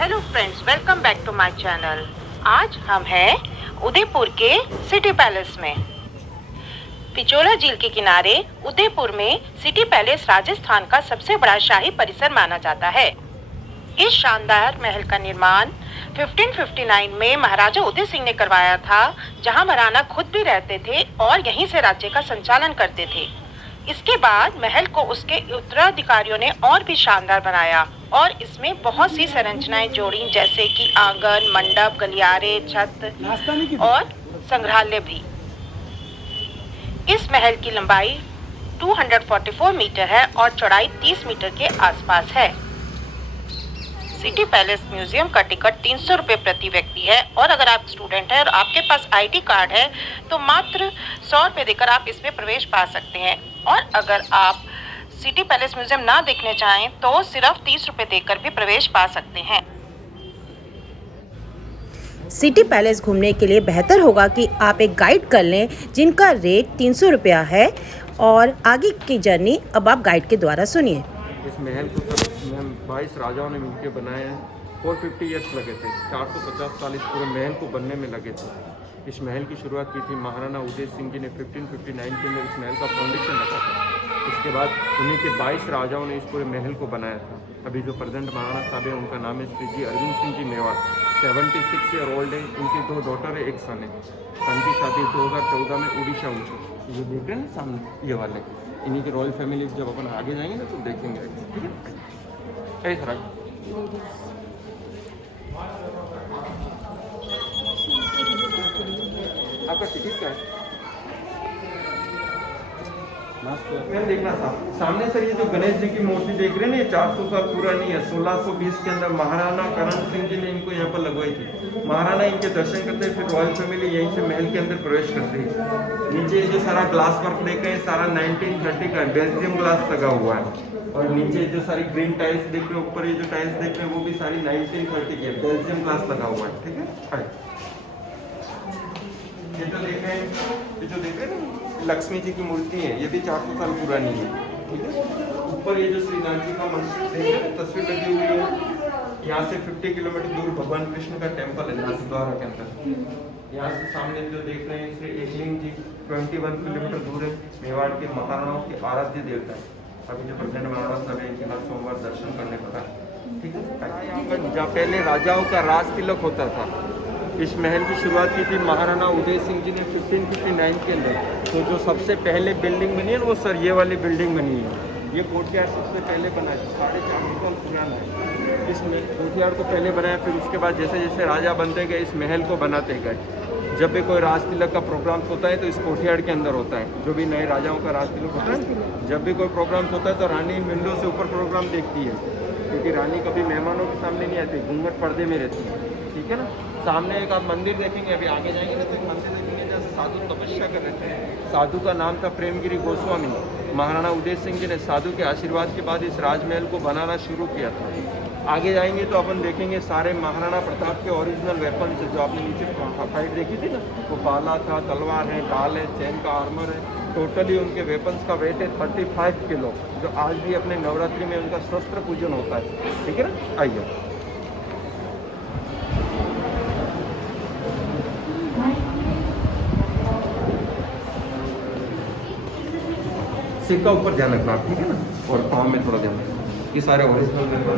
Hello friends, welcome back to my channel. आज हम हैं उदयपुर के सिटी पैलेस में। पिचोला झील के किनारे उदयपुर में सिटी पैलेस राजस्थान का सबसे बड़ा शाही परिसर माना जाता है। इस शानदार महल का निर्माण 1559 में महाराजा उदय सिंह ने करवाया था, जहां महाराणा खुद भी रहते थे और यहीं से राज्य का संचालन करते थे। इसके बाद महल को उसके उत्तराधिकारियों ने और भी शानदार बनाया और इसमें बहुत सी संरचनाएं जोड़ी, जैसे कि आंगन, मंडप, गलियारे, छत और संग्रहालय भी। इस महल की लंबाई 244 मीटर है और चौड़ाई 30 मीटर के आसपास है। सिटी पैलेस म्यूजियम का टिकट 300 रुपये प्रति व्यक्ति है और अगर आप स्टूडेंट हैं और आपके पास आईडी कार्ड है तो मात्र 100 रुपये देकर आप इसमें प्रवेश पा सकते हैं। और अगर आप सिटी पैलेस म्यूजियम ना देखने चाहें तो सिर्फ 30 रुपये देकर भी प्रवेश पा सकते हैं। सिटी पैलेस घूमने के लिए बेहतर होगा कि आप एक गाइड कर लें जिनका रेट 300 रुपया है। और आगे की जर्नी अब आप गाइड के द्वारा सुनिए। इस महल को 22 राजाओं ने मिलकर बनाए हैं। 450 ईयर्स लगे थे, 450 साल इस पूरे महल को बनने में लगे थे। इस महल की शुरुआत की थी महाराणा उदय सिंह जी ने 1559 के अंदर इस महल का फाउंडेशन रखा था। इसके बाद उन्हीं के 22 राजाओं ने इस पूरे महल को बनाया था। अभी जो प्रेजेंट महाराणा साहब है उनका नाम है श्री जी अरविंद सिंह जी मेवाड़। 76 ईयर ओल्ड है। उनकी 2 डॉटर है, 1 सन है। सन की शादी 2014 में उड़ीसा हुई थी। ये देख रहे हैं ना सामने, ये वाले इन्हीं की रॉयल फैमिली। जब अपन आगे जाएंगे ना तो देखेंगे, ठीक है। ऐसा आपका टिकट क्या है? मैं देखना था सामने सर, ये जो गणेश जी की मूर्ति देख रहे हैं ना, ये 400 साल पुरानी है। 1620 के अंदर महाराणा करण सिंह जी ने इनको यहाँ पर लगवाई थी। महाराणा इनके दर्शन करते हैं, फिर रॉयल फैमिली यहीं से महल के अंदर प्रवेश करती है। नीचे जो सारा ग्लास वर्क देख रहे हैं सारा 1930 का बेल्जियम ग्लास लगा हुआ है। और नीचे जो सारी ग्रीन टाइल्स देख रहे हैं, ऊपर ये जो टाइल्स देख रहे हैं वो भी सारी 1930 की है, बेल्जियम ग्लास लगा हुआ है, ठीक है। ये जो देख रहे हैं लक्ष्मी जी की मूर्ति है, ये भी 400 साल पुरानी है, ठीक है। ऊपर ये जो श्रीनाथ जी का मंदिर देख रहे हैं, तस्वीर लगी हुई है। यहाँ से 50 किलोमीटर दूर भगवान कृष्ण का टेम्पल है नाथद्वारा के अंदर। यहाँ से सामने जो देख रहे हैं श्री एकलिंग जी 21 किलोमीटर दूर है। मेवाड़ के महाराणाओं के आराध्य देवता है। अभी जो प्रेजेंट महाराणा सब है इनके हर सोमवार दर्शन करने पता है, ठीक है। जहाँ पहले राजाओं का राज तिलक होता था, इस महल की शुरुआत की थी महाराणा उदय सिंह जी ने 1559 के अंदर। तो जो सबसे पहले बिल्डिंग बनी है ना वो सर ये वाली बिल्डिंग बनी है। ये कोर्टयार्ड सबसे पहले बना है, 450 साल पुराना है। इसमें कोर्टयार्ड को पहले बनाया, फिर उसके बाद जैसे जैसे राजा बनते गए इस महल को बनाते गए। जब भी कोई राज तिलक का प्रोग्राम होता है तो इस कोर्टयार्ड के अंदर होता है। जो भी नए राजाओं का राज तिलक होता है, जब भी कोई प्रोग्राम होता है तो रानी विंडो से ऊपर प्रोग्राम देखती है, क्योंकि रानी कभी मेहमानों के सामने नहीं आती, घूंघट पर्दे में रहती है, ठीक है ना। सामने एक आप मंदिर देखेंगे, अभी आगे जाएंगे ना तो एक मंदिर देखेंगे जहाँ साधु तपस्या कर रहे थे। साधु का नाम था प्रेमगिरी गोस्वामी। महाराणा उदय सिंह जी ने साधु के आशीर्वाद के बाद इस राजमहल को बनाना शुरू किया था। आगे जाएंगे तो अपन देखेंगे सारे महाराणा प्रताप के ओरिजिनल वेपन्स जो आपने नीचे फाइट देखी थी ना, वो भाला था, तलवार है, ढाल है, चैन का आर्मर है। टोटली उनके वेपन्स का वेट है 35 किलो, जो आज भी अपने नवरात्रि में उनका शस्त्र पूजन होता है, ठीक है ना। आइए सिर का ऊपर ध्यान रखना, ठीक है ना, और पाँव में थोड़ा ध्यान रखना। ये सारे ओरिजिनल वेपन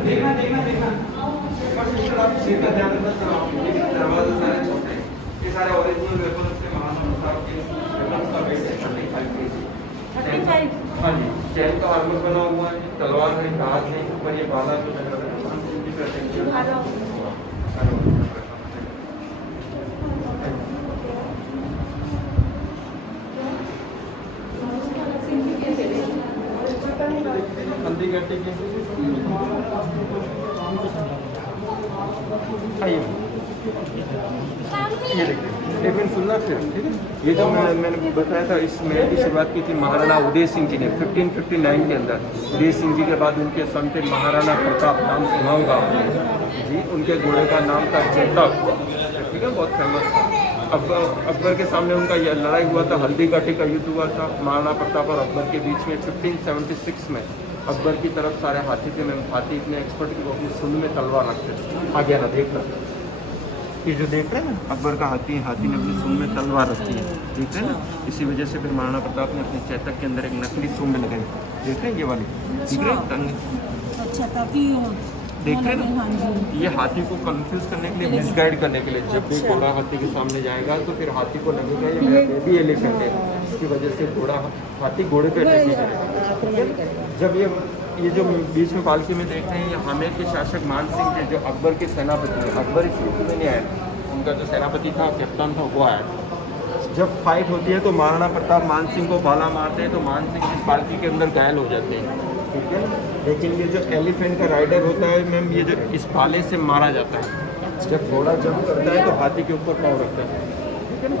सिर का ध्यान रखना। दरवाजे सारे छोटे, ये सारे ओरिजिनल वेपन से महाराणा प्रताप के वेपन का वेट है 35 kg। हाँ जी, चैन का आर्मर बना हुआ है, तलवार है, ढाल है, ऊपर ये बाला जो लगा है। हल्दी घाटी की ये देखिए, एक मिनट सुनना फिर, ठीक है। ये जो मैंने बताया था, इस महल की शुरुआत की थी महाराणा उदय सिंह जी ने 1559 के अंदर। उदय सिंह जी के बाद उनके सन थे महाराणा प्रताप, नाम सुना होगा आपने जी। उनके घोड़े का नाम था चेतक, ठीक है, बहुत फेमस था। अकबर के सामने उनका यह लड़ाई हुआ था, हल्दी घाटी का युद्ध हुआ था महाराणा प्रताप और अकबर के बीच में 1576 में। अकबर की तरफ सारे हाथी थे, मैं हाथी इतने एक्सपर्ट कि वो अपनी सूंड में तलवार रखते थे। आ गया ना, देख रहा ये जो देख रहे हैं ना अकबर का हाथी है, हाथी ने अपनी सूंड में तलवार रखी है, देख रहे हैं ना। इसी वजह से फिर महाराणा प्रताप ने अपने चैतक के अंदर एक नकली सूंड लगाई, देख रहे हैं ये वाली, दिख रहे हैं टंगे। अच्छा, ताकि देख रहे हैं हाँ ना, जी। ये हाथी को कंफ्यूज करने के लिए, मिसगाइड करने के लिए, जब भी घोड़ा हाथी के सामने जाएगा तो फिर हाथी को लगेगा ये मेरा बेबी एलिफेंट है, इसकी वजह से घोड़ा हाथी घोड़े पे अटैक नहीं करेगा। जब ये जो बीच में पालकी में देख रहे हैं, ये आमेर के शासक मान सिंह थे, जो अकबर के सेनापति थे। अकबर इस युद्ध में नहीं आया, उनका जो सेनापति था, कप्तान था, वो आया। जब फाइट होती है तो महाराणा प्रताप मान सिंह को भाला मारते हैं, तो मान सिंह इस पालकी के अंदर घायल हो जाते हैं, ठीक है। लेकिन ये जो एलिफेंट का राइडर होता है मैम, ये जो इस भाले से मारा जाता है। जब घोड़ा जंप करता है तो हाथी के ऊपर पाँव रखता है, ठीक है ना।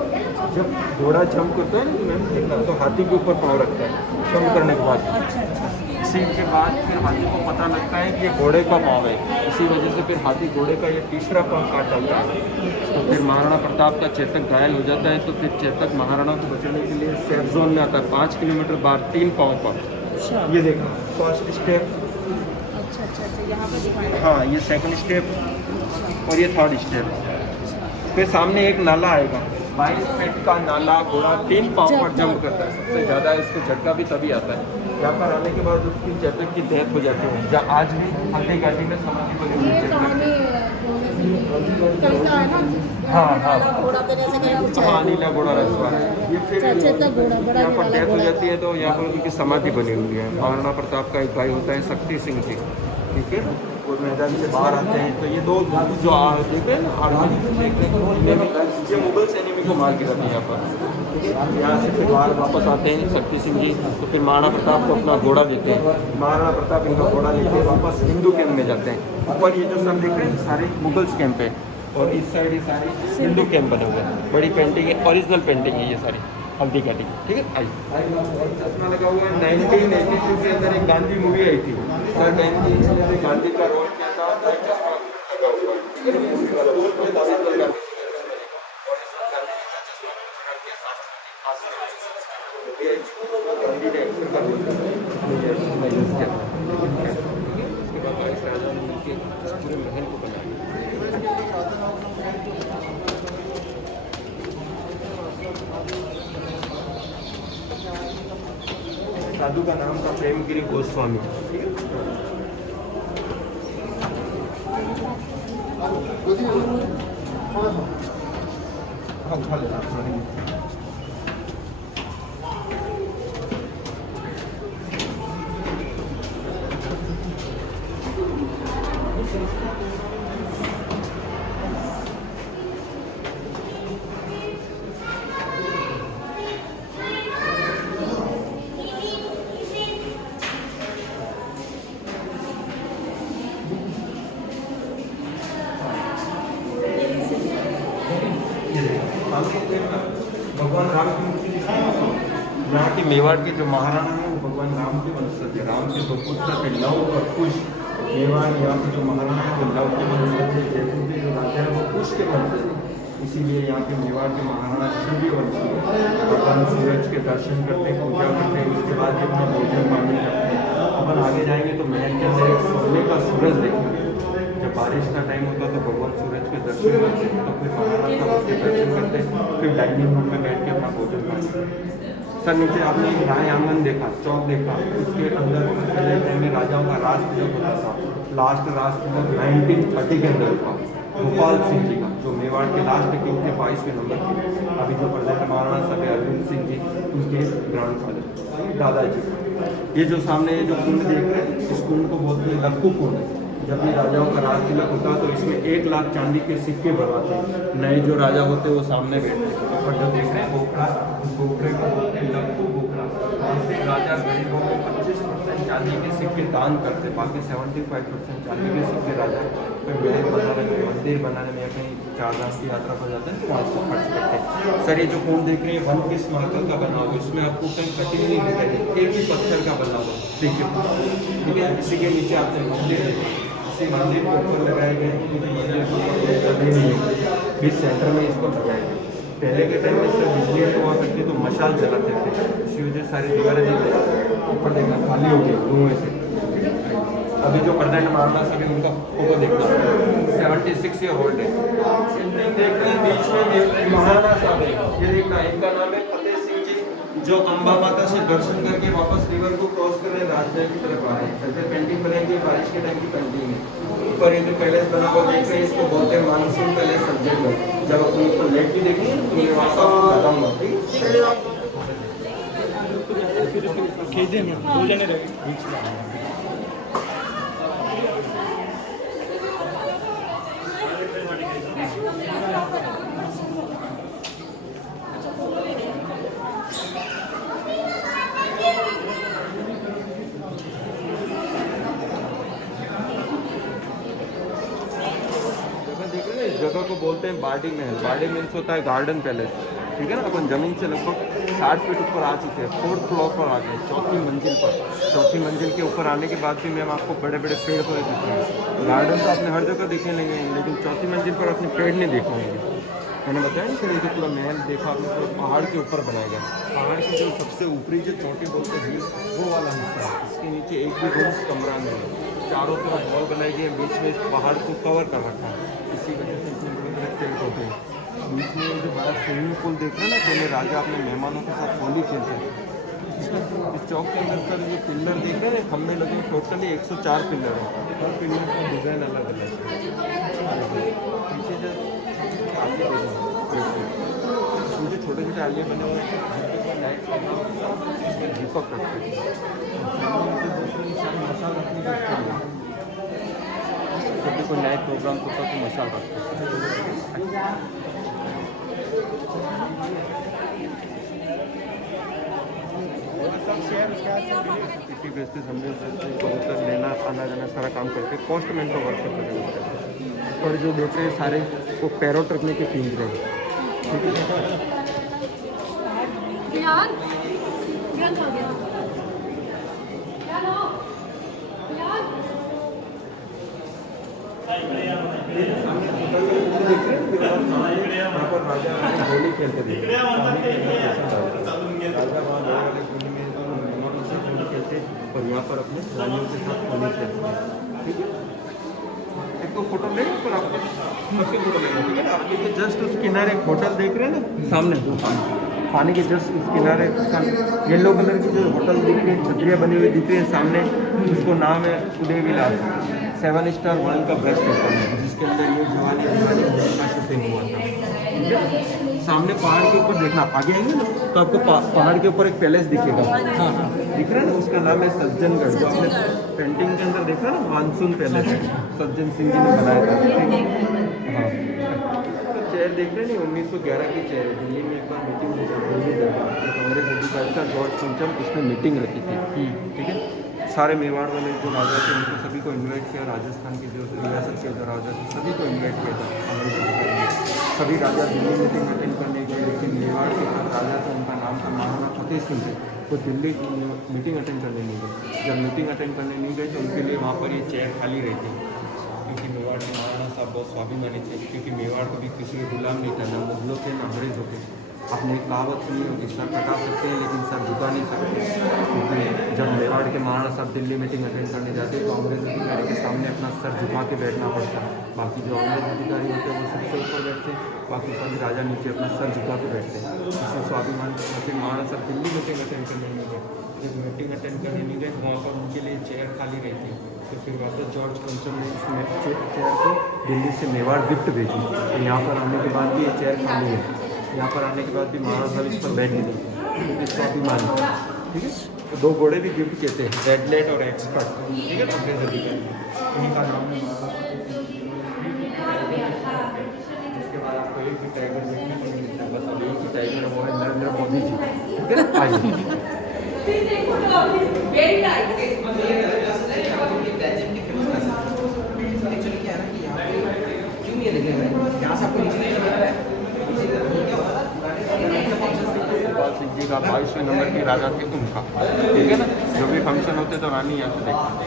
जब घोड़ा जंप करता है ना मैम, देखना, तो हाथी के ऊपर पाँव रखता है जंप करने के बाद। इसी के बाद फिर हाथी को पता लगता है कि ये घोड़े का पाँव है, इसी वजह से फिर हाथी घोड़े का ये तीसरा पाँव काट डालता है। तो फिर महाराणा प्रताप का चेतक घायल हो जाता है, तो फिर चेतक महाराणा को बचाने के लिए सेफ जोन में आता है, 5 किलोमीटर बाहर 3 पाँव पर। ये देखो फर्स्ट स्टेप, अच्छा, यहाँ पर दिखाया। हाँ ये सेकंड स्टेप और ये थर्ड स्टेप। फिर सामने एक नाला आएगा, 22 फीट का नाला, घोड़ा 3 पाँव पर जंप करता है। सबसे ज़्यादा इसको झटका भी तभी आता है, यहाँ पर आने के बाद उसकी चेतक की डेथ हो जाती है। जहाँ आज भी हल्दी घाटी में समाधि बनी हुई है हाँ हाँ घोड़ा पे जैसे कि हाँ, नीला घोड़ा रसवा है ये। फिर यहाँ पर डेथ हो जाती है, तो यहाँ पर उनकी समाधि बनी हुई है। महाराणा प्रताप का एक भाई होता है शक्ति सिंह जी, ठीक है। वो मैदान से बाहर आते हैं, तो ये दो जो देख रहे हैं ना आर्मी, ये मुगल सैनिक को मार गिरा था यहाँ पर। यहाँ से फिर बाहर वापस आते हैं शक्ति सिंह जी, तो फिर महाराणा प्रताप को अपना घोड़ा देते हैं। महाराणा प्रताप इनका घोड़ा लेके वापस हिंदू कैंप में जाते हैं। ऊपर ये जो सब देख रहे हैं सारे मुगल्स कैंप है, और इस साइड ये सारे हिंदू कैंप बने हुए हैं। बड़ी पेंटिंग है, ओरिजिनल पेंटिंग है ये सारी हल्दी घाटी, ठीक है। आई चश्मा लगा हुआ है। 1982 के अंदर एक गांधी मूवी आई थी सर, गांधी का रोल क्या था, चश्मा लगा हुआ है। पूरे महल को बनाया। साधु का नाम था प्रेमगिरी गोस्वामी, ठीक है। भगवान राम की मूर्ति यहाँ के मेवाड़ के जो महाराणा है वो भगवान राम के वंशज है। राम के दो पुत्र थे, लव और कुश। मेवाड़ यहाँ के जो महाराणा है वो लव के वंशज है, जयपुर के जो राजा है वो कुश के वंशज है। इसीलिए यहाँ के मेवाड़ के महाराणा सूर्यवंशी है। भगवान सूरज के दर्शन करते हैं, पूजा करते हैं, उसके बाद ये अपना भोजन पानी करते हैं। अपन आगे जाएंगे तो महल के अंदर एक सोने का सूरज देखेंगे। जब बारिश का टाइम होता तो भगवान सूरज के दर्शन करते हैं, तो फिर महाराणा साहब उसके दर्शन करते हैं, फिर डाइनिंग रूम में बैठ के अपना भोजन पानी। सर नीचे आपने राय आंगन देखा, चौक देखा, उसके अंदर पहले टाइम में राजाओं का राज तिलक होता था। लास्ट राज तिलक 1930 के अंदर हुआ गोपाल सिंह जी का, जो मेवाड़ के लास्ट किंग थे, 22वें नंबर के। अभी जो प्रेजेंट महाराणा साहब है अरविंद सिंह जी, उनके ग्रैंडफादर दादाजी। ये जो सामने ये जो कुंड देख रहे हैं, इस कुंड को बोलते हैं लक्कू कुंड। जब भी राजाओं का राज तिलक होता तो इसमें 1 लाख चांदी के सिक्के भरवाते हैं। नए जो राजा होते वो सामने बैठते हैं। और जो देख रहे हैं बोखड़ा, उस बोखड़े को बोलते हैं लक्कू बोखड़ा। ऐसे राजा गरीबों को 25% चांदी के सिक्के दान करते, बाकी 75% चांदी के सिक्के राजा फिर महल बनाने में, मंदिर बनाने में, कहीं 4 धाम की यात्रा पर जाते हैं तो वहाँ से खर्च करते हैं। सर ये जो कुंड देख रहे हैं 1 पीस मार्बल का बना हुआ, इसमें आपको कहीं कटिंग नहीं दिखेगी, एक ही पत्थर का बना हुआ, देखिए, ठीक है। इसी के नीचे आपने मंदिर इसी मंदिर के ऊपर लगाए गए, मंदिर के ऊपर कभी नहीं है, बीच सेंटर में इसको लगाए गए। पहले के टाइम में सिर्फ बिजली नहीं हुआ करती तो मशाल जलाते थे, इसी वजह सारी दीवारें देख ऊपर देखना खाली हो गई धुएं से। अभी जो करंट मारना सभी उनका फोटो देखना 76 ईयर ओल्ड है। देख रहे हैं बीच में महाराणा साहब है, ये देखना इनका नाम है फतेह सिंह जी, जो अम्बा माता से दर्शन करके वापस रिवर को क्रॉस कर रहे राजमहल की तरफ आ रहे हैं। ऐसे पेंटिंग बनाएंगे, बारिश के टाइम की पेंटिंग है। ऊपर ये जो पैलेस बना हुआ देख रहे हैं, इसको बोलते हैं मानसून पैलेस सब्जेक्ट। जब अपने ऊपर लेट भी देखेंगे तो ये वहाँ का खत्म होती है। देख रहे हैं इस जगह को बोलते हैं बाडी महल। बाडी मीन्स होता है गार्डन पैलेस, ठीक है ना। अपन ज़मीन से लगभग 60 फीट ऊपर आ चुके हैं, 4th फ्लोर पर आ गए, 4थी मंजिल पर। 4थी मंजिल के ऊपर आने के बाद भी मैम आपको बड़े बड़े पेड़ पौधे दिख रहे हैं। गार्डन तो आपने हर जगह देखे नहीं हैं, लेकिन 4थी मंजिल पर अपने पेड़ नहीं देखे होंगे। मैंने बताया ना कि पूरा महल देखा आपने, पूरा पहाड़ के ऊपर बनाया गया। पहाड़ की जो सबसे ऊपरी जो चोटी बोलते हैं वो वाला हिस्सा है। इसके नीचे एक भी रूम कमरा नहीं है, चारों तरफ वॉल बनाई गई है, बीच में इस पहाड़ को कवर कर रखा है। इसी वजह से इतने बड़े बड़े पेड़ होते हैं। बीच में जो बड़ा स्विमिंग पूल देख रहे हैं ना, पहले राजा अपने मेहमानों के साथ होली खेलते हैं। इस चौक के अंदर सर ये पिलर देख रहे हैं, खम्भे लगे, टोटली 104 पिलर हैं। हर पिलर का डिज़ाइन अलग अलग है। पीछे जो आगे मुझे छोटे छोटे आलिया बने हुए हैं, लाइट इसमें दीपक रखते हैं। मसाल रखने की कोई नए प्रोग्राम होता तो मसाल रखते हैं। इसी बेसिस हमने कबूतर लेना आना जाना सारा काम करके पोस्टमैन का वर्क करते हैं। और जो देख रहे हैं सारे वो पैरोट रखने के पिंजरे हैं, ठीक है। यहाँ पर राजा होली खेलते थे, और यहाँ पर अपने रानियों के साथ होली खेलते हैं, ठीक है। एक तो फोटो ले पर आपको सबके फोटो लेना, ठीक है। आपके तो जस्ट उस किनारे एक होटल देख रहे हैं ना सामने, पानी के जस्ट उस किनारे येलो कलर की जो होटल दिख रही है, छतरियाँ बनी हुई दिख रही है सामने, उसको नाम है उदय विलास। 7 स्टार वर्ल्ड का बेस्ट होटल है, जिसके अंदर ये जवानी का शूटिंग हुआ था, ठीक है। सामने पहाड़ के ऊपर देखना, आगे आएंगे ना तो आपको पहाड़ के ऊपर एक पैलेस दिखेगा। हाँ हाँ, दिख रहा है ना, उसका नाम है सज्जनगढ़। जो आपने पेंटिंग के अंदर देखा ना, मानसून पैलेस है, सज्जन सिंह जी ने बनाया था। हाँ, चेयर देख रहे हैं, 1911 की चेयर है। दिल्ली में एक बार मीटिंग हुई थी, कांग्रेस अधिकारी का जॉर्ज पंचम, उसमें मीटिंग रखी थी, ठीक है। सारे मेवाड़ वाले जो राजा थे उनको सभी को इनवाइट किया, राजस्थान की जो रियासत के जो राजा थे सभी को इनवाइट किया था कांग्रेस अधिकारी ने। सभी राजा दिल्ली मीटिंग अटेंड करने गए, लेकिन मेवाड़ के जो राजा थे उनका नाम था महाराणा फतेह सिंह थे, वो दिल्ली मीटिंग अटेंड करने नहीं गए। जब मीटिंग अटेंड करने नहीं गए तो उनके लिए वहाँ पर ये चेयर खाली रही थी, क्योंकि मेवाड़ के महाराणा साहब बहुत स्वाभिमानी थे। क्योंकि मेवाड़ को भी किसी के गुलाम नहीं था, ना मुगलों थे ना अंग्रेज होते। आपने एक कहावत सुनी होगी, सर कटा सकते हैं लेकिन सर झुका नहीं सकते। क्योंकि जब मेवाड़ के महाराणा साहब दिल्ली मीटिंग अटेंड करने जाते तो अंग्रेज अधिकारी के सामने अपना सर झुका के बैठना पड़ता। बाकी जो अंग्रेज अधिकारी होते हैं वो सबसे ऊपर बैठते, बाकी सभी राजा नीचे अपना सर झुका के बैठते हैं। इससे स्वाभिमान फिर महाराणा साहब दिल्ली मीटिंग अटेंड करने नहीं गए। जब मीटिंग अटेंड करने नहीं गए वहाँ पर उनके लिए चेयर खाली रही थी, तो फिर वापस जॉर्ज पंचम ने इस चेयर को दिल्ली से मेवाड़ गिफ्ट भेजी। तो यहाँ पर आने के बाद भी ये चेयर खाली है। यहाँ पर आने के बाद भी महाराणा साहब इस पर बैठ नहीं थे, क्योंकि स्वाभिमान, ठीक है। तो 2 घोड़े भी गिफ्ट कहते हैं, रेड लेट और एक्सपर्ट, ठीक है। अंग्रेज अधिकारी उन्हीं का नाम है। इसके बाद आपको एक ही टाइगर देखने को नहीं मिलता, बस अब एक ही टाइगर वो है नरेंद्र मोदी जी, ठीक है। आइए सिंह जी का 22वें नंबर की राजा थे उनका, ठीक है ना। जो भी फंक्शन होते तो रानी यहाँ से देखते।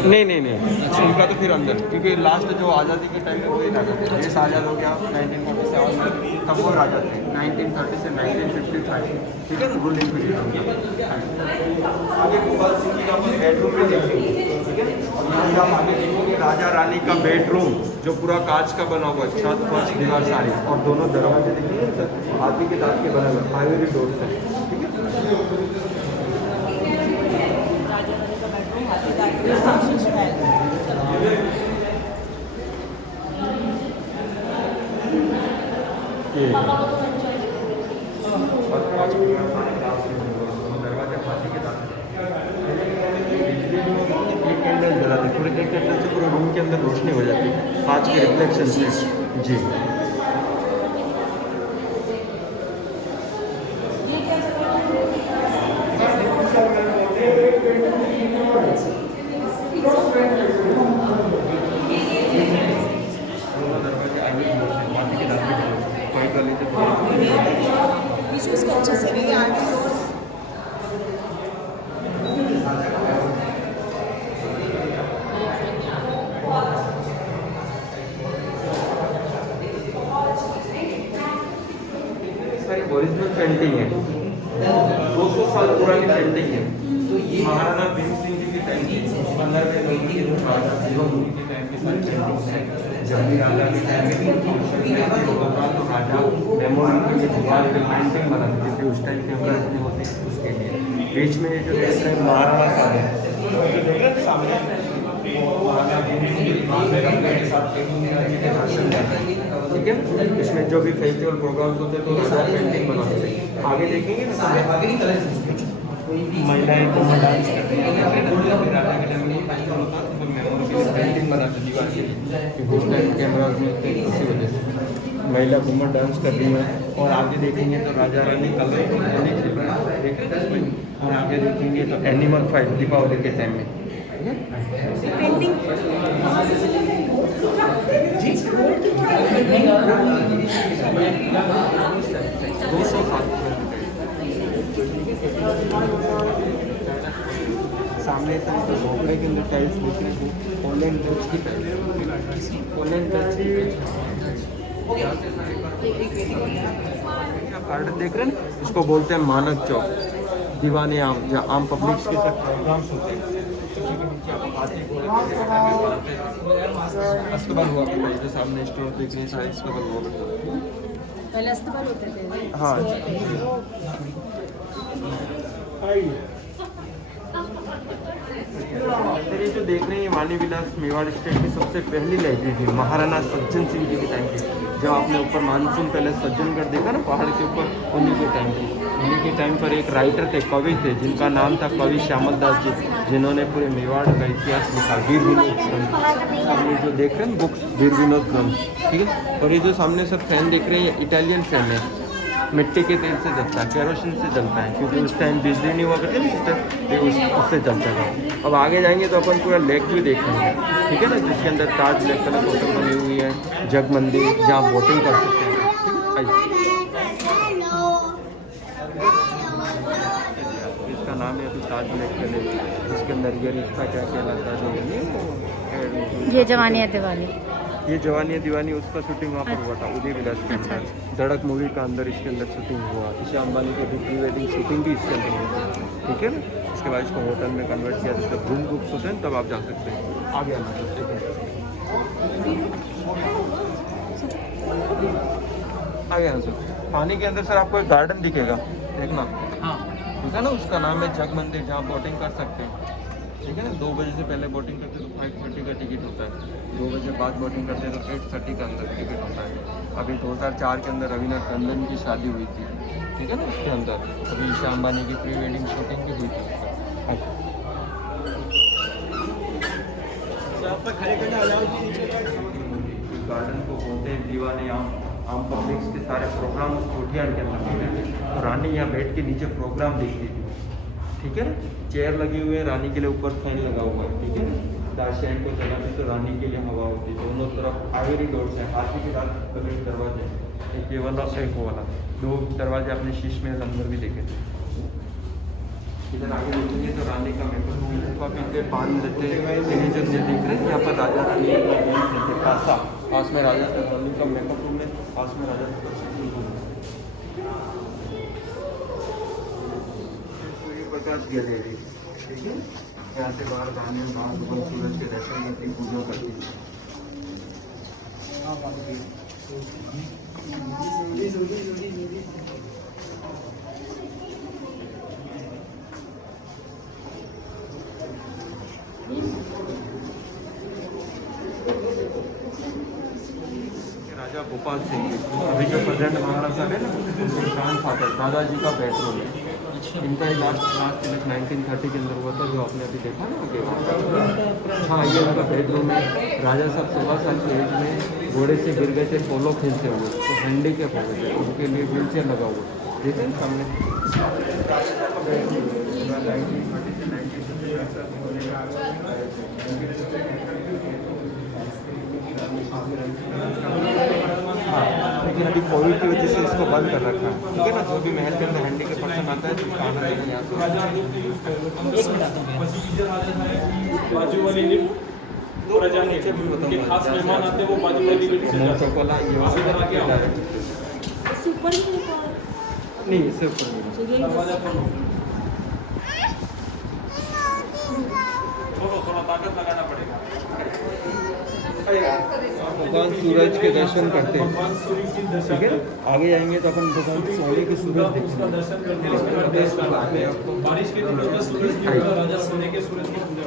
नहीं उनका तो फिर अंदर, क्योंकि लास्ट जो आज़ादी के टाइम में वही राजा थे। देश आज़ाद हो गया 1947 में, तब वो राजा थे 1930 से 1955, ठीक है ना, रूलिंग पीरियड हो गया। आगे गोपाल सिंह जी का अपन बेडरूम में देखेंगे, ठीक है। और यहाँ से आप आगे देखोगे राजा रानी का बेडरूम जो पूरा कांच का बना हुआ, छत फर्श दीवार सारी, और दोनों दरवाजे देखेंगे सर हाथी के दांत के बने हुए आइवरी डोर से, ठीक है। दरवाजा फांसी के दांत, एक कैंडल जलाते, पूरे एक कैंडल से पूरे रूम के अंदर रोशनी हो जाती है कांच के रिफ्लेक्शन से जी। इसको अच्छे से नहीं आगे ओरिजिनल पेंटिंग है, 200 साल पुरानी पेंटिंग है। महाराणा भीम सिंह जी की टाइम की, 15वें नंबर के राजा भीम के टाइम की सारी पेंटिंग्स हैं। जब भी राजा के टाइम में होता तो राजा मेमोरियल के लिए दीवार पे पेंटिंग बनाते थे, उस टाइम कैमरा नहीं होते उसके लिए। बीच में जो देख रहे हैं महाराणा साहब है, जो देख रहे हैं सामने महाराणा भीम सिंह जी के साथ के भाषण देते हैं, ठीक है। इसमें जो भी फेस्टिवल प्रोग्राम्स होते हैं तो राजा पेंटिंग बनाते हैं। आगे देखेंगे महिलाएं को डांस करती हैं, राजा के टाइम में पेंटिंग बनाते दीवार के लिए, क्योंकि उस टाइम कैमरा मिलते हैं, इसी वजह से महिला घूमर डांस कर रही है। और आगे देखेंगे तो राजा रानी कलर देखेंगे, और आगे देखेंगे तो एनिमल फाइट दीपावली के टाइम में सामने से तो भोपड़े के अंदर टाइल्स देख रहे हैं, पोलैंड चर्च की टाइल्स, पोलैंड चर्च की गार्डन देख रहे हैं, इसको बोलते हैं मानक चौक, दीवाने आम, जहाँ आम पब्लिक्स के साथ प्रोग्राम्स होते हैं। अस्तबल हुआ करता है, जो सामने स्टोर देख रहे हैं सारे अस्तबल हुआ करता है, पहले अस्तबल होते थे। हाँ। ये जो देख रहे हैं वाणी विलास मेवाड़ स्टेट की सबसे पहली लाइब्रेरी थी, महाराणा सज्जन सिंह जी के टाइम की। जब आपने ऊपर मानसून पैलेस सज्जनगढ़ देखा ना पहाड़ के ऊपर, उन्हीं के टाइम की। उन्हीं के टाइम पर एक राइटर थे, कवि थे, जिनका नाम था कवि श्यामल दास जी, जिन्होंने पूरे मेवाड़ का इतिहास लिखा, वीर विनोद ग्रंथ। सामने जो देख रहे हैं बुक्स, वीर विनोद ग्रंथ, ठीक है। और ये जो सामने सर फैन देख रहे हैं, इटालियन फैन है, मिट्टी के तेल से जलता है, केरोसिन से जलता है, क्योंकि उस टाइम बिजली नहीं हुआ करती ना, उस टाइम उससे जलता था। अब आगे जाएंगे तो अपन पूरा लेक भी देखेंगे, ठीक है ना, जिसके अंदर ताज लेक कलर होटल बनी हुई है, जग मंदिर, जहाँ बोटिंग कर सकते हैं, इसका नाम है अभी ताज लेक पैलेस, जिसके अंदर ये रिश्ता क्या कहलाता है, जो ये जवानी है दिवाली, ये जवानी है दीवानी, उसका शूटिंग वहाँ पर हुआ था उदय विलास के अंदर। धड़क मूवी का अंदर इसके अंदर शूटिंग हुआ, ईशा अंबानी की प्री वेडिंग शूटिंग भी इसके अंदर हुई, ठीक है ना। इसके बाद इसको होटल में कन्वर्ट किया, जब रूम बुक्स होते हैं तब आप जा सकते हैं। आगे आना सकते हैं, आगे आना सर। पानी के अंदर सर आपको एक गार्डन दिखेगा, देखना, ठीक है ना, उसका नाम है जग मंदिर, जहाँ बोटिंग कर सकते हैं, ठीक है ना। 2 बजे से पहले बोटिंग करते तो 5:30 का टिकट होता है, 2 बजे बाद बोटिंग करते तो 8:30 का अंदर टिकट होता है। अभी 2004 के अंदर रवीना टंडन की शादी हुई थी, ठीक है ना, उसके अंदर अभी ईशा अंबानी की प्री वेडिंग शूटिंग भी हुई थी। गार्डन को बोलते हैं दीवाने आम पब्लिक्स के सारे प्रोग्राम उस कोठियार के अंदर होते थे, तो रानी यहाँ बैठ के नीचे प्रोग्राम देखती थी, ठीक है ना। चेयर लगी हुई है, रानी के लिए ऊपर फैन लगा हुआ है, ठीक है ना। दाशैन को चलाने तो रानी के लिए हवा होती है। दोनों तरफ आइवरी डोर्स हैं, हाथी के साथ कलर दरवाजे, एक ये वाला एक वो वाला, 2 दरवाजे अपने शीश में अंदर भी देखे थे। इधर आगे देखेंगे तो रानी का मेकअप रूम है, अभी पे पान देते हैं। ये जो देख रहे हैं यहाँ पर राजा रानी का पासा, पास में राजा रानी का मेकअप रूम है, पास में राजा का सिटिंग रूम है। सूर्य प्रकाश गैलरी, ठीक है, यहाँ से बाहर गाने भगवान सूरज के दर्शन करती, पूजा करती है। राजा गोपाल सिंह अभी जो प्रेजेंट महाराज साहब है ना, उनके ग्रैंडफादर दादाजी का बेडरूम है। इनका लास्ट तिलक 1930 के अंदर हुआ था, जो आपने अभी देखा ना आगे। हाँ, ये उनका बेडरूम है। राजा साहब 16 साल की एज में घोड़े से गिर गए थे पोलो खेलते हुए, तो हैंडीकैप हो गए थे, उनके लिए व्हील चेयर लगा हुआ, देखें ना सामने। लेकिन अभी कोविड की वजह से इसको बंद कर रखा है, ठीक है ना। जो भी महल के अंदर हैंडी के पर्सन आता है तो उसका आनंद लेने बाजू वाली लिफ्ट प्रजानी के खास मेहमान आते हैं, वो बाजू वाली लिफ्ट से जाते हैं। सुपर नहीं, इससे ऊपर नहीं। थोड़ा ताकत लगाना पड़ेगा। भगवान सूरज के दर्शन करते हैं, भगवान सूर्य की दर्शन, ठीक है ना। आगे जाएंगे तो अपन भगवान सोने के सूरज उसका दर्शन करके इसमें प्रवेश करते हैं। बारिश के दिनों में सूरज की पूजा, राजा सोने के सूरज की पूजा।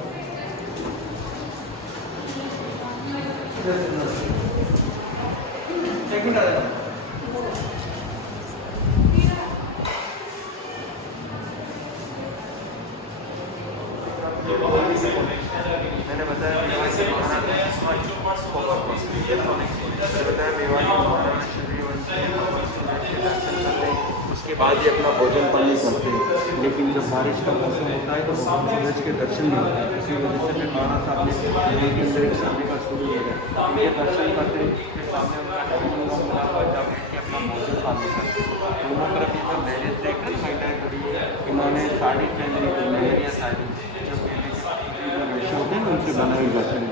मैंने बताया मेवाड़ के महाराजा उसके बाद ही अपना भोजन पानी करते हैं। लेकिन जब बारिश का मौसम होता है तो भगवान सूरज के दर्शन नहीं होते, इसी वजह से फिर महाराज साहब ने महल के अंदर एक शादी का शुरू किया। ये दर्शन करते हैं, फिर सामने उनका डाइनिंग रूम बना हुआ, जहाँ बैठ के अपना भोजन पानी करते हैं। दोनों तरफ ये जो मैरिज देख रहे हैं, महिलाएं बड़ी, इन्होंने साड़ी पहन ली, मेहर या साड़ी जो रेशो होते हैं उनसे बनाई जाती है।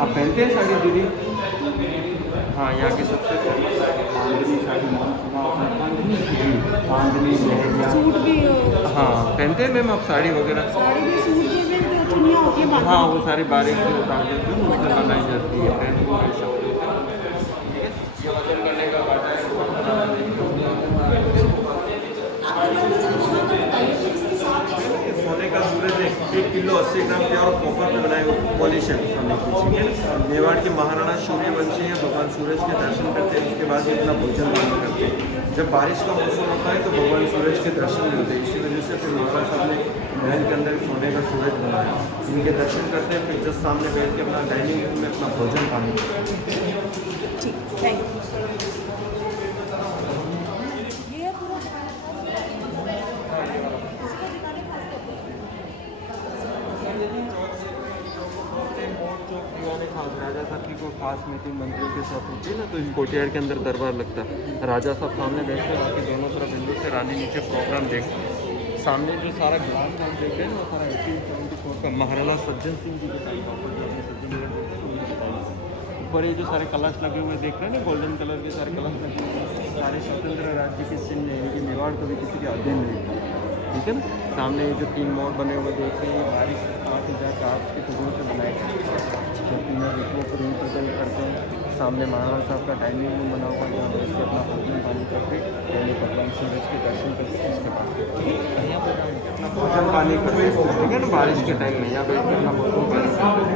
आप पहनते हैं साड़ी दीदी? हाँ, यहाँ की सबसे फेमस बांधनी साड़ी, नाम सुना आपने? जी, बांधनी लहरिया सूट भी, हाँ पहनते हैं मैम आप साड़ी वगैरह? साड़ी भी, सूट भी में चुन्नियाँ होती है बाकी। हाँ, वो सारी बारीक जो उतार देती है उससे बनाई जाती है, पहन को रेशा होता है, ठीक है। ये वजन करने का काटा है, सोने का सूरज है, 1 किलो 80 ग्राम प्योर कॉपर में बनाए हुए पॉलिशन सोने की, ठीक है। मेवाड़ के महाराणा सूर्यवंशी है, भगवान सूरज के दर्शन करते हैं, उसके बाद ही अपना भोजन पानी करते हैं। जब बारिश का मौसम होता है तो भगवान सूरज के दर्शन नहीं होते, इसी वजह से फिर महाराज साहब ने महल के अंदर सोने का सूरज बनाया। इनके दर्शन करते हैं, फिर जस्ट सामने बैठ के अपना डाइनिंग रूम में अपना भोजन पानी करते हैं। ठीक, थैंक यू। राजा साहब की कोई खास मीटिंग मंत्रियों के साथ होती है ना, तो इस कोर्टयार्ड के अंदर दरबार लगता है। राजा साहब सामने बैठते हैं, बाकी दोनों तरफ विंडो से रानी नीचे प्रोग्राम देखते हैं। सामने जो सारा ग्लास हम देख रहे हैं वो सारा 1874 का महाराणा सज्जन सिंह जी के टाइम का, ऊपर जो अपने सज्जन ऊपर ये जो सारे कलश लगे हुए देख रहे हैं ना, गोल्डन कलर के सारे कलश लगे हुए, सारे स्वतंत्र राज्य के चिन्ह हैं, लेकिन मेवाड़ कभी किसी के अधीन नहीं था, ठीक है ना। सामने ये जो 3 मोड़ बने हुए देख रहे हैं, बारिश 8,000 कांच के टुकड़ों से बनाए गए, जो 3 ऋतुओं को रिप्रेजेंट करते हैं। सामने महाराज साहब का डाइनिंग रूम बना हुआ है, जहाँ बैठ के अपना भोजन पानी करके पहले भगवान सूरज के दर्शन करके इसके बाद यहाँ पर अपना भोजन पानी करते हैं, ठीक है ना। बारिश के टाइम में यहाँ बैठ के अपना भोजन पानी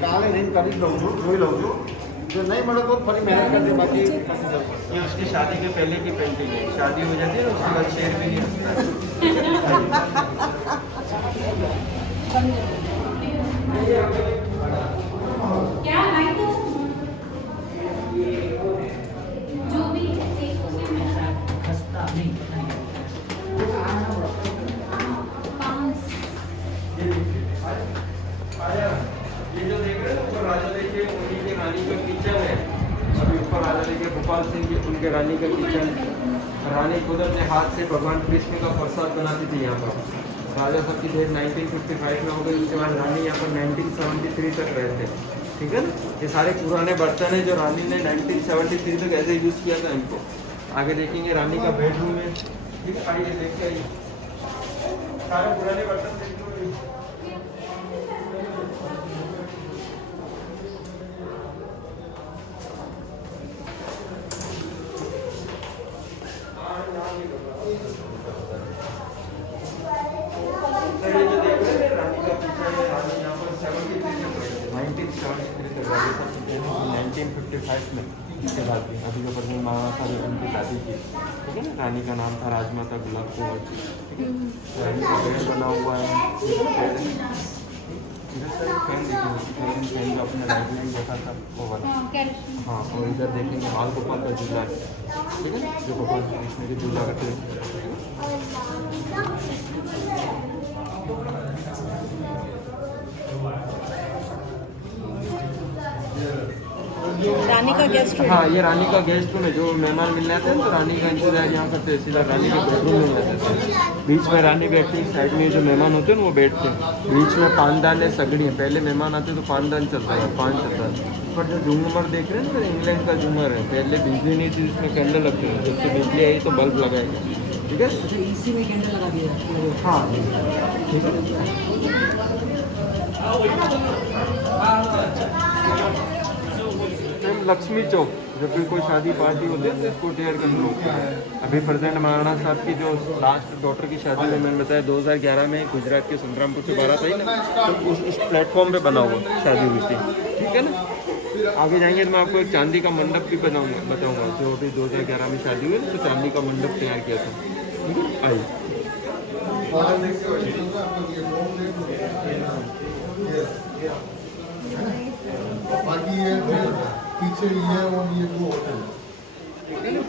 કાલે નહીં કરી લઉં છું જોઈ લઉં છું જો નહીં મળે તો ફરી મહેનત કરજે બાકી પછી જાઉં ये उसकी शादी के पहले की पेंटिंग है, शादी हो जाती है ना उसके बाद शेर भी नहीं हंसता क्या है तो जो भी खस्ता नहीं ये जो देख रहे हैं ऊपर राजा देखिए, उन्हीं के रानी का किचन है, अभी ऊपर राजा रानी का किचन। रानी खुद अपने हाथ से भगवान कृष्ण का प्रसाद बनाती थी यहाँ पर। राजा साहब की डेथ 1955 में हो गई, उसके बाद रानी यहाँ पर 1973 तक रहे थे। ठीक है ना, ये सारे पुराने बर्तन हैं जो रानी ने 1973 तक ऐसे यूज़ किया था इनको। आगे देखेंगे रानी का बेडरूम है। ठीक है, आइए देखते आइए, सारे पुराने बर्तन देख लो। ये जो देख रहे हैं रानी का किचन है। रानी यहाँ पर 73 तक रही थी, 1973 तक रही थी, 1955 में इसके बाद भी अभी जो पर मामा था जब उनकी शादी की। ठीक है ना, रानी का नाम था राजमाता गुलाब कौर। ठीक है, रानी का बेड बना हुआ है। फैन देखिए, जो अपने लाइब्रेरी देखा था वो वाला। हाँ, और इधर देखेंगे बाल गोपाल का झूला है। ठीक है, जो भगवान श्री कृष्ण की झूला करते हैं। रानी का गेस्ट रूम। हाँ, ये रानी का गेस्ट रूम है। जो मेहमान मिलने आते हैं तो रानी का इंतजार यहाँ करते हैं, सीधा रानी के बेडरूम में जाते हैं। बीच में रानी बैठती है, साइड में जो मेहमान होते हैं वो बैठते हैं। बीच में पानदान है, सगड़ी है। पहले मेहमान आते तो पानदान चलता है, पान चलता है। पर जो झूमर देख रहे हैं ना, इंग्लैंड का झूमर है। पहले बिजली नहीं थी, उसमें कैंडल लगते हैं। जब से बिजली आई तो बल्ब लगाएगा। ठीक है, इसी में कैंडल लगा दिया। हाँ ठीक है। लक्ष्मी चौक, जब भी कोई शादी पार्टी होती है तो इसको टेयर कर लो। अभी प्रेजेंट महाराणा साहब की जो लास्ट डॉटर की शादी में मैंने बताया 2011 में गुजरात के संतरामपुर से बारात आई ना, तो उस प्लेटफॉर्म पे बना हुआ शादी हुई थी। ठीक है ना, आगे जाएंगे तो मैं आपको एक चांदी का मंडप भी बताऊँगा। जो अभी 2011 में शादी हुई तो चांदी का मंडप तैयार किया था। ठीक है, आइए। बाकी ये पीछे ये और ये वो होटल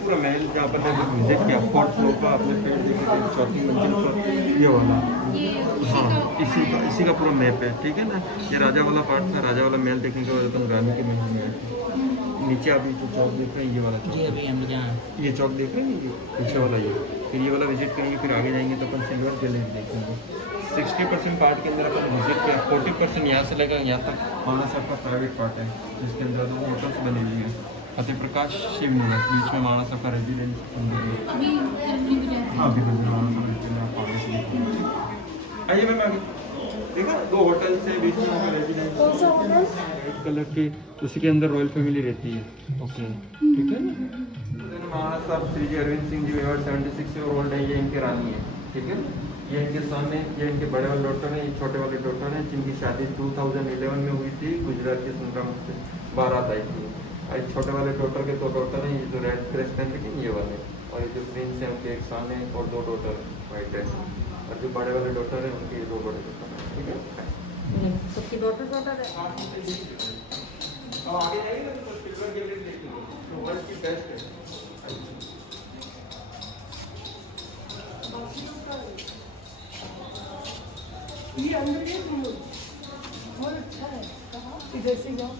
पूरा महल जहाँ पर विजिट किया, फोर्थ फ्लोर पर आपने पेड़ देखे, चौथी मंजिल पर ये वाला। हाँ, इसी का पूरा मैप है। ठीक है ना, ये राजा वाला पार्ट था। राजा वाला महल देखने के बाद तुम रानी के महल में आए। नीचे आप जो चौक देख रहे हैं ये वाला चौक, ये चौक देख रहे हैं, ये पीछे वाला ये। फिर ये वाला विजिट करेंगे, फिर आगे जाएंगे तो अपन सिल्वर गैलरी देखेंगे। 60% पार्ट के अंदर अपन विजिट किया, 40% यहाँ से लगा यहाँ तक महाराणा साहब का प्राइवेट पार्ट है, जिसके अंदर 2 होटल्स बने हुए हैं। फतेह प्रकाश, शिव निवास, बीच में महाराणा साहब का रेजिडेंस। हाँ, अभी महाराणा साहब आप आगे से देखिए। आइए मैम आगे देखा, 2 होटल से बीच में उनका रेजिडेंस। रेड कलर की, उसी के अंदर रॉयल फैमिली रहती है। ओके, ठीक है। महाराणा साहब श्री जी अरविंद सिंह जी मेवाड़ 76 ईयर ओल्ड है। ये इनके रानी है। ठीक है, ये इनके सामने, ये इनके बड़े वाले डॉक्टर हैं, ये छोटे वाले डॉक्टर हैं, जिनकी शादी 2011 में हुई थी। गुजरात के संतरामपुर से बारात आई थी। और छोटे वाले डॉक्टर के 2 डॉक्टर हैं, ये जो रेड ड्रेस पहन रखी है ये वाले, और ये जो प्रिंस हैं उनके एक सन है और 2 डॉटर वाइट है। और जो बड़े वाले डॉक्टर हैं उनके 2 बड़े डॉक्टर हैं। ठीक है, सबकी डॉटर है। अब आगे जाएंगे तो सिल्वर गैलरी देखेंगे, तो वर्ल्ड की बेस्ट है। ये अंदर के बहुत अच्छा है। इधर से जाओ,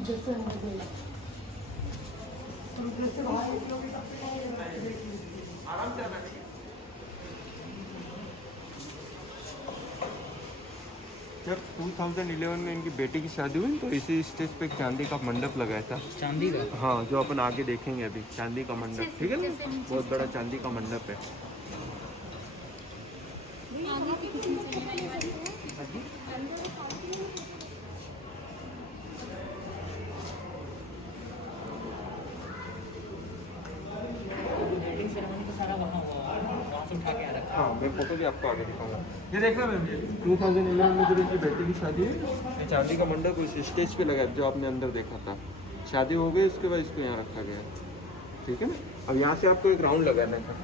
इधर से अंदर जाओ, इधर से बाहर आराम से बैठिए। जब 2011 में इनकी बेटी की शादी हुई तो इसी स्टेज पे एक चांदी का मंडप लगाया था। चांदी का? हाँ, जो अपन आगे देखेंगे अभी, चांदी का मंडप। ठीक है ना, बहुत बड़ा चांदी का मंडप है। हाँ, मैं फोटो भी आपको आगे दिखाऊंगा। ये देखना मैम, 2011 में जब इनकी बेटी की शादी हुई, चांदी का मंडप इस स्टेज पे लगा जो आपने अंदर देखा था। शादी हो गई, उसके बाद इसको यहाँ रखा गया। ठीक है ना, अब यहाँ से आपको एक राउंड लगाना था।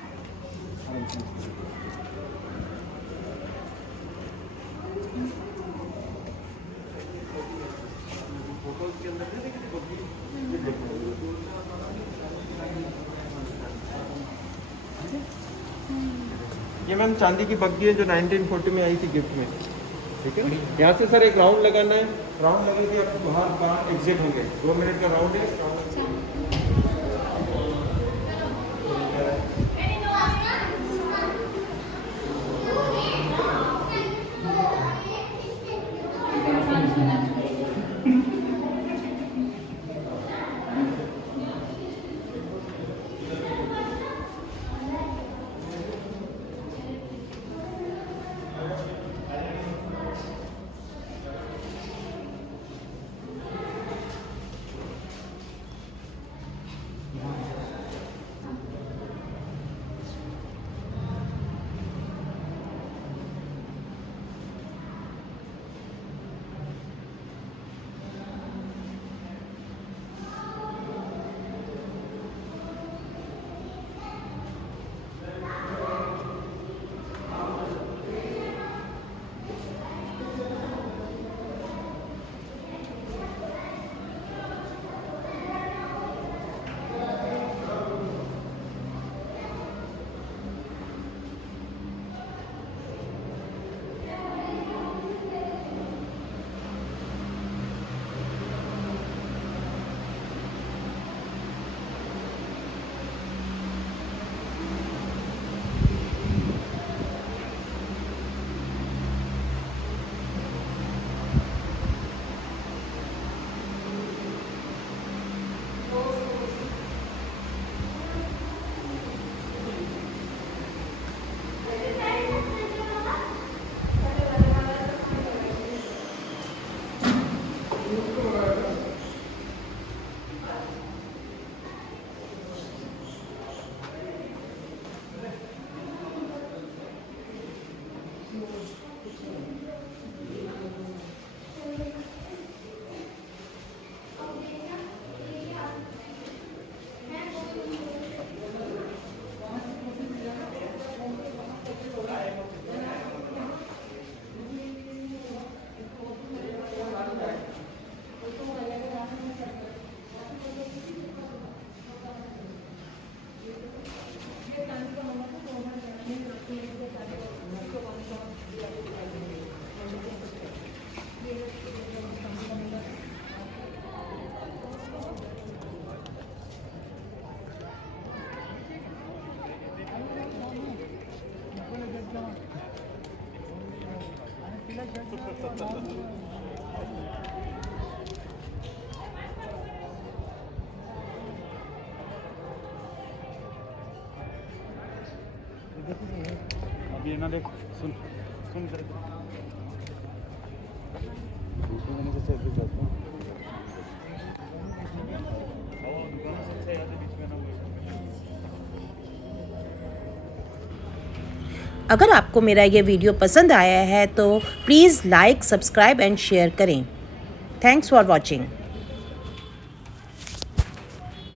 फोटोज के अंदर ये मैम चांदी की बग्गी है जो 1940 में आई थी गिफ्ट में। ठीक है, यहाँ से सर एक राउंड लगाना है। राउंड लगे कि आपको बाहर एग्जिट होंगे। 2 मिनट का राउंड है। अभी ये ना देख सुन सुन कर अगर आपको मेरा ये वीडियो पसंद आया है तो please like, subscribe and share करें। Thanks for watching.